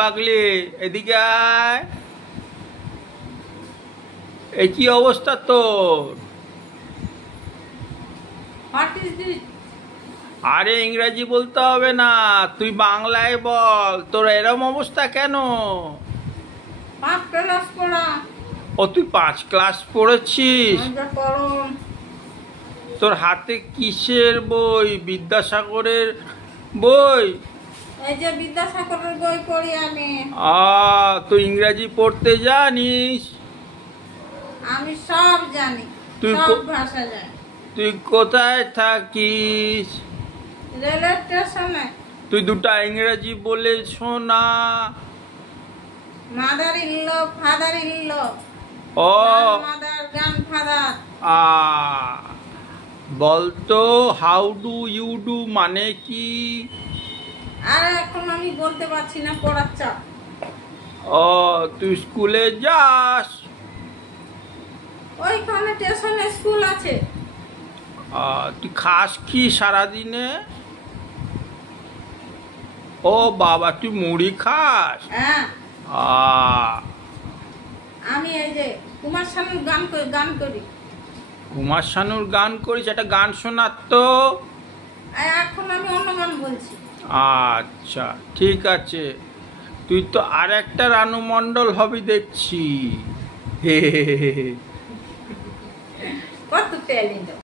পাগলি এদিকে আয়। এই কি অবস্থা তোর? আরে ইংরেজি বলতে হবে না, তুই বাংলায় বল। তোর এরম অবস্থা কেন? ও তুই 5 ক্লাস পড়েছিস? তোর হাতে কিসের বই? বিদ্যাসাগরের বই? এই যে বিদ্যাসাগরের বই পড়ি আমি। তুই ইংরেজি পড়তে জানিস? আমি সব জানি, সব ভাষা জানি। তুই কোথায় থাকিস? রেল স্টেশনে। তুই দুটা ইংরেজি বলে শোনা। Mother in law, father in law. Mother grandfather. বলতো হাউ ডু ইউ ডু মানে কি? আর এখন আমি বলতে পারছি না, পড়ার চাপ। তুই স্কুলে যাস? ওইখানে স্টেশনে স্কুল আছে। তুই খাস কি সারাদিনে? ও বাবা, তুই মুড়ি খাস? হ্যাঁ। আমি এই যে কুমার শানুর গান করি। কুমার শানুর গান করিস? একটা গান শোনার তো। এখন আমি অন্য গান বলছি। আচ্ছা ঠিক আছে। তুই তো আর একটা রানু মণ্ডল হবি দেখছি। কত ট্যালেন্ট।